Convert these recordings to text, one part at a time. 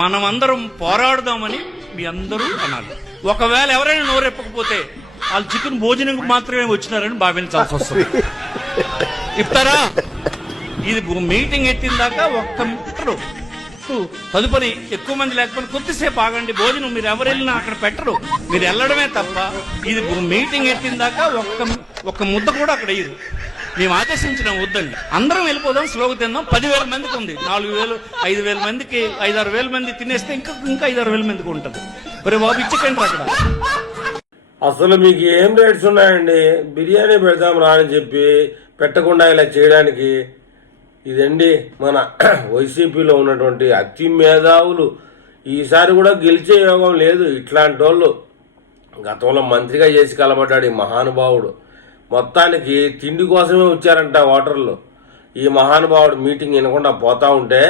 మనమందరం పోరాడదామని మీ అందరూ అనాలి. ఒకవేళ ఎవరైనా నోరెప్పకపోతే వాళ్ళు చికెన్ భోజనం మాత్రమే వచ్చినారని భావించాల్సి వస్తుంది. ఇస్తారా? ఇది మీటింగ్ ఎత్తిన దాకా ఒక్క పెట్టరు. తదుపరి ఎక్కువ మంది లేకపోతే కొద్దిసేపు ఆగండి, భోజనం మీరు ఎవరు వెళ్ళినా అక్కడ పెట్టరు, మీరు వెళ్ళడమే తప్ప ఇది మీటింగ్ ఎత్తిన దాకా ఒక్క ముద్ద కూడా అక్కడ ఇయ్యరు. మేము ఆదేశించిన వద్దండి, అందరం వెళ్ళిపోదాం, స్లోగా తిందాం. 10,000 మందికి ఉంది, 4,000 5,000 మందికి 5-6 మంది తినేస్తే ఇంకా 5-6 మందికి ఉంటుంది. మరి బాబు ఇచ్చకండి అక్కడ. అసలు మీకు ఏం రేట్స్ ఉన్నాయండి? బిర్యానీ పెడదాం రా అని చెప్పి పెట్టకుండా ఇలా చేయడానికి. ఇదండి మన వైసీపీలో ఉన్నటువంటి అతి మేధావులు. ఈసారి కూడా గెలిచే యోగం లేదు. ఇట్లాంటి వాళ్ళు గతంలో మంత్రిగా చేసి కలబడ్డాడు ఈ మహానుభావుడు. మొత్తానికి తిండి కోసమే వచ్చారంట ఓటర్లు. ఈ మహానుభావుడు మీటింగ్ వినకుండా పోతా ఉంటే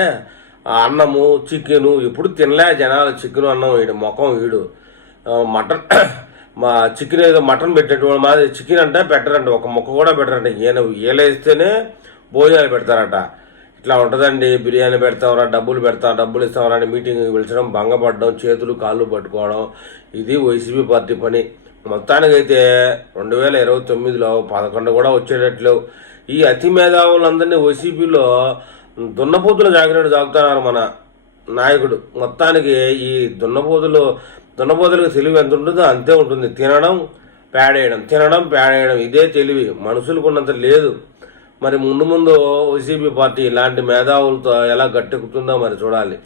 అన్నము చికెను ఎప్పుడు తినలే జనాలు. చికెను అన్నం వీడు ముఖం వీడు మటన్ మా చికెన్ ఏదో మటన్ పెట్టేటువంటి మాది చికెన్ అంటే పెట్టరంట, ఒక ముక్క కూడా పెట్టరంట. ఏలేస్తేనే భోజనాలు పెడతారట. ఇట్లా ఉంటుందండి. బిర్యానీ పెడతావరా, డబ్బులు ఇస్తావరా అని మీటింగ్ పిలిచడం, భంగపడడం, చేతులు కాళ్ళు పట్టుకోవడం, ఇది వైసీపీ పార్టీ పని. మొత్తానికైతే 2029లో 11 కూడా వచ్చేటట్లు ఈ అతి మేధావులందరినీ వైసీపీలో దున్నపోతులు జాగ్రత్త జాగుతున్నారు మన నాయకుడు. మొత్తానికి ఈ దున్నపోతులకు తెలివి ఎంత ఉంటుందో అంతే ఉంటుంది. తినడం పేడేయడం ఇదే తెలివి. మనుషులకు ఉన్నంత లేదు. మరి ముందు వైసీపీ పార్టీ ఇలాంటి మేధావులతో ఎలా గట్టెక్కుతుందో మరి చూడాలి.